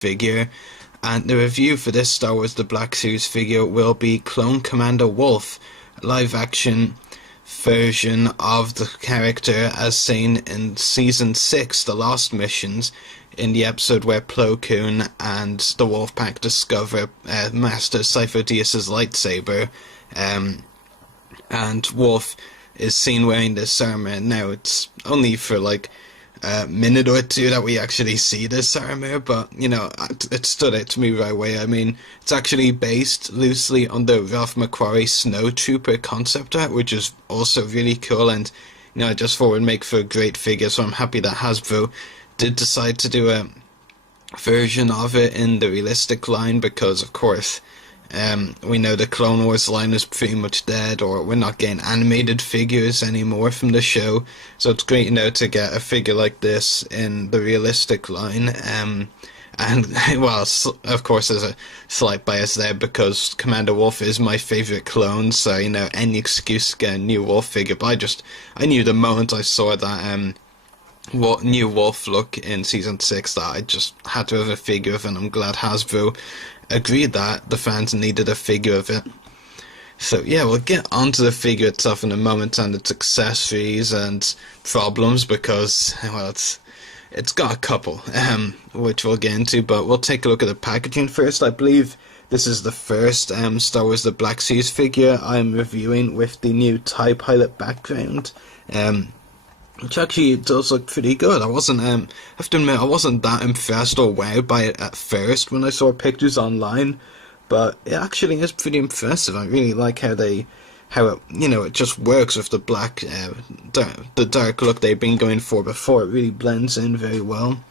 figure, and the review for this Star Wars The Black Series figure will be Clone Commander Wolffe, a live action version of the character as seen in Season 6, The Lost Missions, in the episode where Plo Koon and the Wolfpack discover Master Cypher Dyas' lightsaber, and Wolffe is seen wearing this armor. Now, it's only for like a minute or two that we actually see this armor, but, you know, it stood out to me right away. I mean, it's actually based loosely on the Ralph McQuarrie Snow Trooper concept art, which is also really cool, and, you know, I just thought it would make for a great figure, so I'm happy that Hasbro did decide to do a version of it in the realistic line, because, of course, we know the Clone Wars line is pretty much dead, or we're not getting animated figures anymore from the show, so it's great, you know, to get a figure like this in the realistic line. And, well, of course there's a slight bias there, because Commander Wolffe is my favourite clone, so, you know, any excuse to get a new Wolffe figure, but I knew the moment I saw that, what new Wolffe look in Season 6 that I just had to have a figure of, and I'm glad Hasbro agreed that the fans needed a figure of it. So yeah, we'll get onto the figure itself in a moment and its accessories and problems, because, well, it's got a couple, which we'll get into, but we'll take a look at the packaging first. I believe this is the first Star Wars The Black Series figure I'm reviewing with the new TIE Pilot background, which actually does look pretty good. I have to admit, I wasn't that impressed or wowed by it at first when I saw pictures online, but it actually is pretty impressive. I really like how it, you know, it just works with the black, the dark look they've been going for before. It really blends in very well.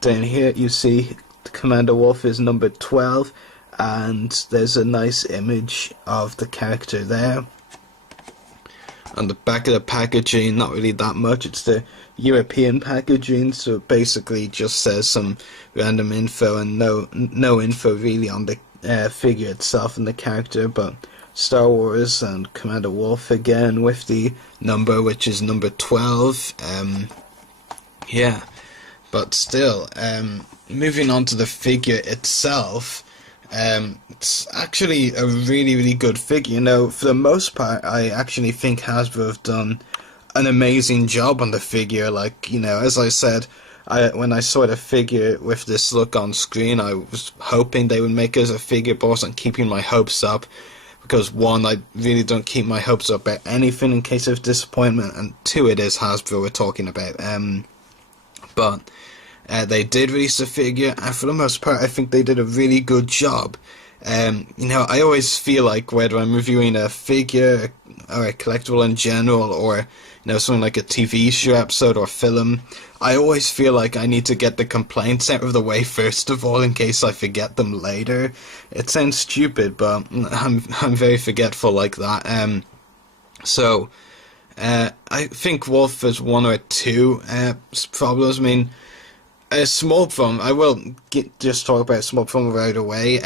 Down here you see Commander Wolffe is number 12, and there's a nice image of the character there. On the back of the packaging, not really that much. It's the European packaging, so it basically just says some random info and no info really on the figure itself and the character, but Star Wars and Commander Wolffe again with the number, which is number 12. Yeah, but still, moving on to the figure itself. It's actually a really, really good figure. You know, for the most part, I actually think Hasbro have done an amazing job on the figure. Like, you know, as I said, when I saw the figure with this look on screen, I was hoping they would make it as a figure, but I wasn't keeping my hopes up, because one, I really don't keep my hopes up about anything in case of disappointment, and two, it is Hasbro we're talking about. But they did release a figure, and for the most part, I think they did a really good job. You know, I always feel like whether I'm reviewing a figure or a collectible in general, or, you know, something like a TV show episode or film, I always feel like I need to get the complaints out of the way first of all, in case I forget them later. It sounds stupid, but I'm very forgetful like that. So I think Wolffe has one or two problems. I mean, a small problem, I will just talk about a small problem right away,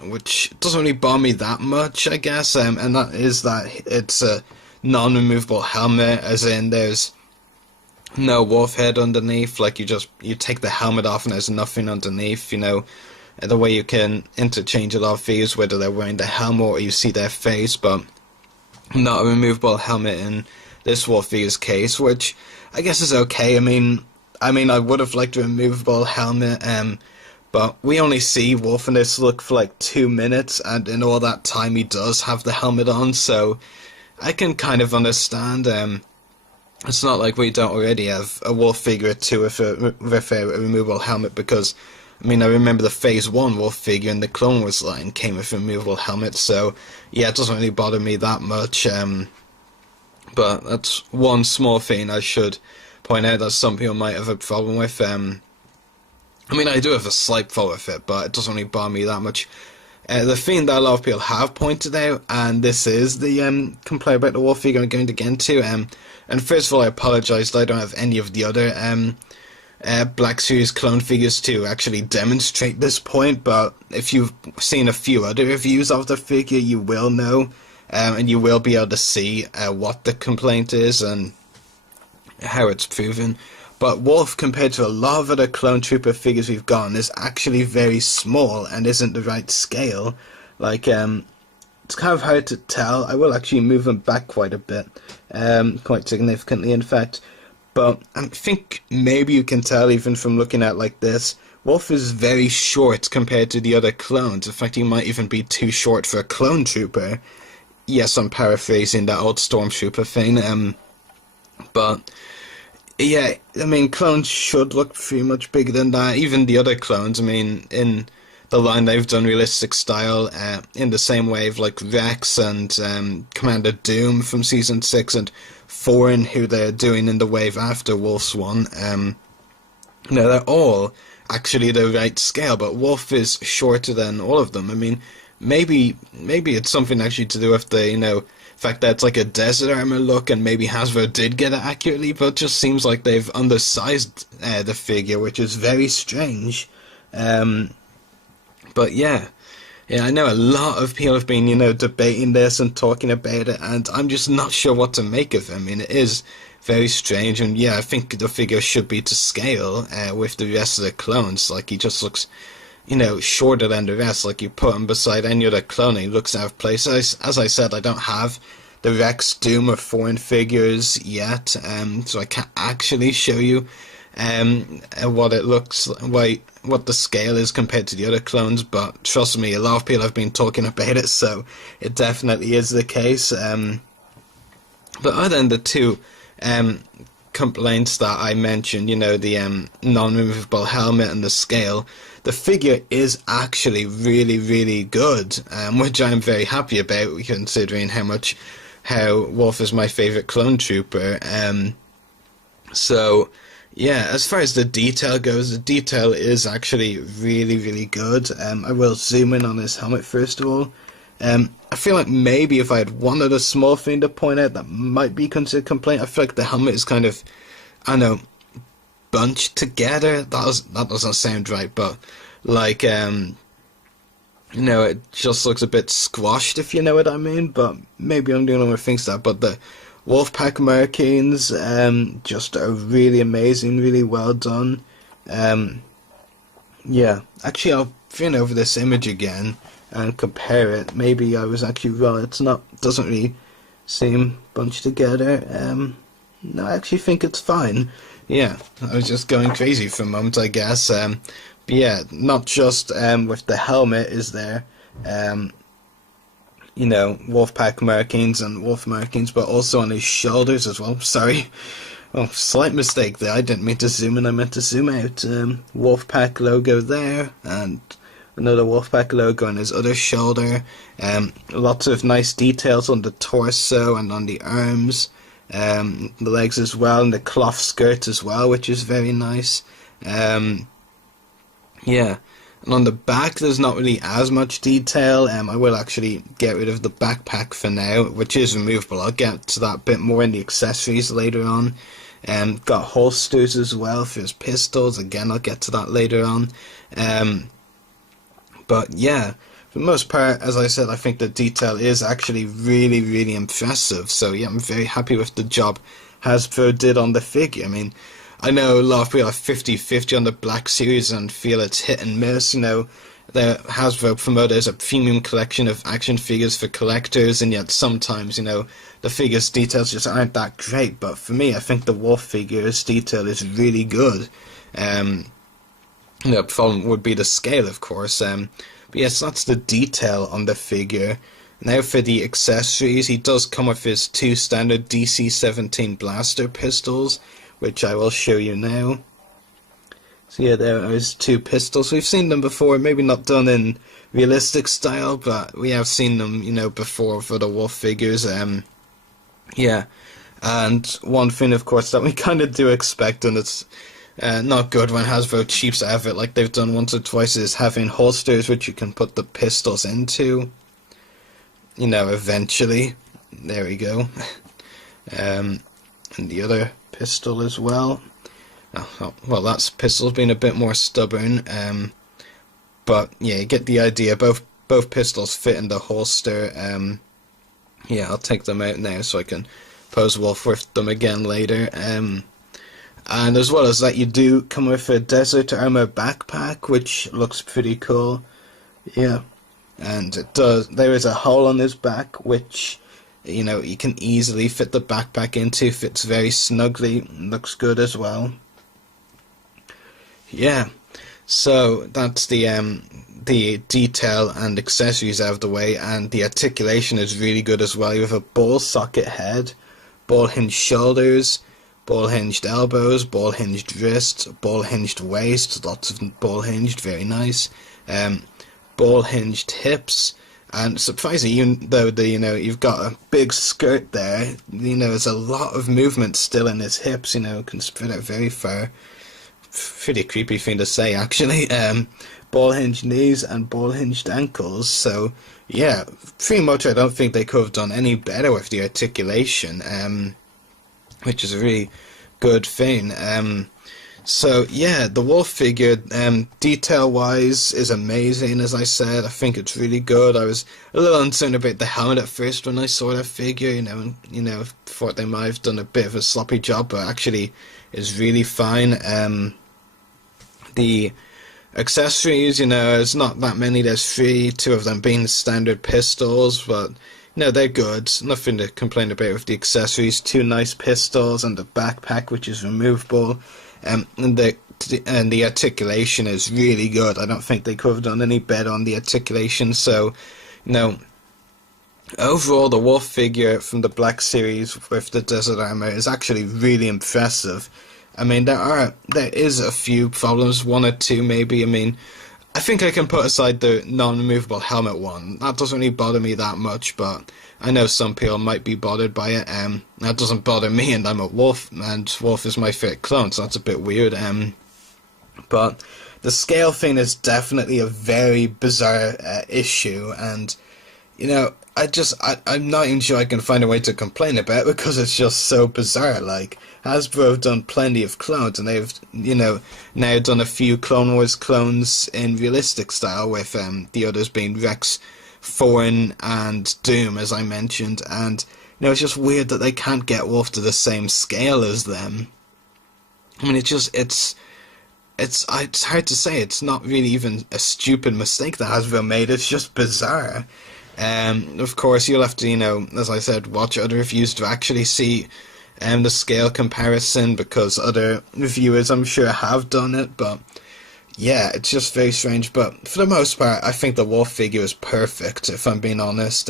which doesn't really bother me that much, I guess, and that is that it's a non-removable helmet, as in there's no wolf head underneath. Like, you take the helmet off and there's nothing underneath, you know, the way you can interchange a lot of figures, whether they're wearing the helmet or you see their face, but not a removable helmet in this Wolffe figure's case, which I guess is okay. I mean, I would have liked a removable helmet, but we only see Wolffe in this look for like 2 minutes, and in all that time he does have the helmet on, so I can kind of understand. It's not like we don't already have a Wolffe figure or two with a removable helmet, because, I mean, I remember the Phase 1 Wolffe figure in the Clone Wars line came with a removable helmet, so yeah, it doesn't really bother me that much, but that's one small thing I should point out that some people might have a problem with. I mean, I do have a slight problem with it, but it doesn't really bother me that much. The thing that a lot of people have pointed out, and this is the complaint about the Wolffe figure I'm going to get into, and first of all, I apologise that I don't have any of the other Black Series clone figures to actually demonstrate this point, but if you've seen a few other reviews of the figure, you will know, and you will be able to see what the complaint is and how it's proven. But Wolffe, compared to a lot of other clone trooper figures we've gotten, is actually very small and isn't the right scale. Like, it's kind of hard to tell. I will actually move him back quite a bit, quite significantly, in fact. But I think maybe you can tell even from looking at like this. Wolffe is very short compared to the other clones. In fact, he might even be too short for a clone trooper. Yes, I'm paraphrasing that old stormtrooper thing. But yeah, I mean, clones should look pretty much bigger than that. Even the other clones, I mean, in the line they've done realistic style, in the same wave like Rex and Commander Doom from Season 6 and Foreign, who they're doing in the wave after Wolffe's one. They're all actually the right scale, but Wolffe is shorter than all of them. I mean, maybe it's something actually to do with the, fact that it's like a desert armor look, and maybe Hasbro did get it accurately, but it just seems like they've undersized the figure, which is very strange. But yeah, I know a lot of people have been, debating this and talking about it, and I'm just not sure what to make of it. I mean, it is very strange, and yeah, I think the figure should be to scale with the rest of the clones. Like, he just looks, shorter than the rest. Like, you put him beside any other clone, and he looks out of place. As I said, I don't have the Rex, Doom, or Foreign figures yet, so I can't actually show you what it looks like, what the scale is compared to the other clones, but trust me, a lot of people have been talking about it, so it definitely is the case. But other than the two complaints that I mentioned, the non-removable helmet and the scale, the figure is actually really, really good, which I'm very happy about, considering how Wolffe is my favourite clone trooper. So yeah, as far as the detail goes, the detail is actually really, really good. I will zoom in on his helmet first of all. I feel like maybe if I had one other small thing to point out that might be considered a complaint, I feel like the helmet is kind of, I don't know, bunched together. That doesn't sound right, but like, it just looks a bit squashed, if you know what I mean. But maybe I'm the only one who thinks that. But the Wolfpack markings just are really amazing, really well done. Yeah, actually, I'll bring over this image again and compare it. Maybe I was actually wrong. Doesn't really seem bunched together. No, I actually think it's fine. Yeah, I was just going crazy for a moment, I guess. But yeah, not just with the helmet is there, Wolfpack markings and Wolffe markings, but also on his shoulders as well. Sorry. Oh, slight mistake there. I didn't mean to zoom in, I meant to zoom out. Wolfpack logo there, and another Wolfpack logo on his other shoulder. Lots of nice details on the torso and on the arms. The legs as well, and the cloth skirt as well, which is very nice. Yeah. And on the back, there's not really as much detail. I will actually get rid of the backpack for now, which is removable. I'll get to that bit more in the accessories later on. Got holsters as well for his pistols. Again, I'll get to that later on. But yeah, for the most part, as I said, I think the detail is actually really, really impressive. So yeah, I'm very happy with the job Hasbro did on the figure. I mean, I know a lot of people are 50-50 on the Black Series and feel it's hit and miss. The Hasbro promoters a premium collection of action figures for collectors, and yet sometimes, the figure's details just aren't that great. But for me, I think the Wolffe figure's detail is really good. The problem would be the scale, of course. But yes, that's the detail on the figure. Now for the accessories, he does come with his two standard DC-17 blaster pistols, which I will show you now. So yeah, there are his two pistols. We've seen them before, maybe not done in realistic style, but we have seen them, before for the Wolffe figures. Yeah, and one thing, of course, that we kind of do expect, and it's not good when Hasbro cheaps out of it, like they've done once or twice, is having holsters which you can put the pistols into. Eventually. There we go. And the other pistol as well. Well, that's pistol's been a bit more stubborn, but yeah, you get the idea. Both pistols fit in the holster. Yeah, I'll take them out now so I can pose Wolffe with them again later. And as well as that, you do come with a desert armor backpack, which looks pretty cool. Yeah, and it does. There is a hole on his back, which you can easily fit the backpack into. Fits very snugly. Looks good as well. Yeah. So that's the detail and accessories out of the way, and the articulation is really good as well. You have a ball socket head, ball hinged shoulders, ball hinged elbows, ball hinged wrists, ball hinged waist, lots of ball hinged, very nice. Ball hinged hips, and surprisingly, even though you've got a big skirt there, there's a lot of movement still in his hips. Can spread out very far. Pretty creepy thing to say, actually. Ball hinged knees and ball hinged ankles. So yeah, pretty much I don't think they could have done any better with the articulation, which is a really good thing. So yeah, the Wolffe figure, detail wise, is amazing. As I said, I think it's really good. I was a little uncertain about the helmet at first when I saw that figure, thought they might have done a bit of a sloppy job, but actually is really fine. The accessories, there's not that many. There's three, two of them being standard pistols, but they're good. Nothing to complain about with the accessories. Two nice pistols and a backpack which is removable. And the articulation is really good. I don't think they could have done any better on the articulation. So, overall, the Wolffe figure from the Black Series with the desert armor is actually really impressive. I mean, there is a few problems, one or two maybe. I mean, I think I can put aside the non-removable helmet one. That doesn't really bother me that much, but I know some people might be bothered by it. That doesn't bother me, and I'm a Wolffe, and Wolffe is my favorite clone, so that's a bit weird. But the scale thing is definitely a very bizarre issue, and I'm not even sure I can find a way to complain about it because it's just so bizarre. Like, Hasbro have done plenty of clones, and they've, now done a few Clone Wars clones in realistic style, with the others being Rex, Thorn, and Doom, as I mentioned, and, it's just weird that they can't get Wolffe to the same scale as them. I mean, it's hard to say. It's not really even a stupid mistake that Hasbro made, it's just bizarre. Of course, you'll have to, as I said, watch other reviews to actually see the scale comparison, because other reviewers, I'm sure, have done it, but yeah, it's just very strange. But for the most part, I think the Wolffe figure is perfect, if I'm being honest.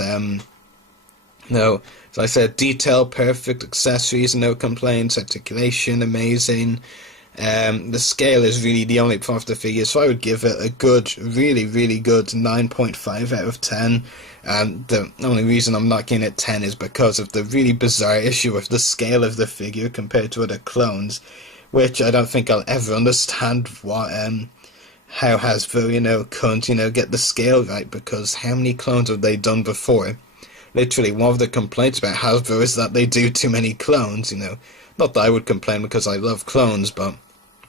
No, as I said, detail perfect, accessories, no complaints, articulation, amazing. The scale is really the only part of the figure, so I would give it a good, really, really good 9.5 out of 10. And the only reason I'm not giving it 10 is because of the really bizarre issue with the scale of the figure compared to other clones, which I don't think I'll ever understand how Hasbro, couldn't, get the scale right, because how many clones have they done before? Literally, one of the complaints about Hasbro is that they do too many clones, Not that I would complain because I love clones, but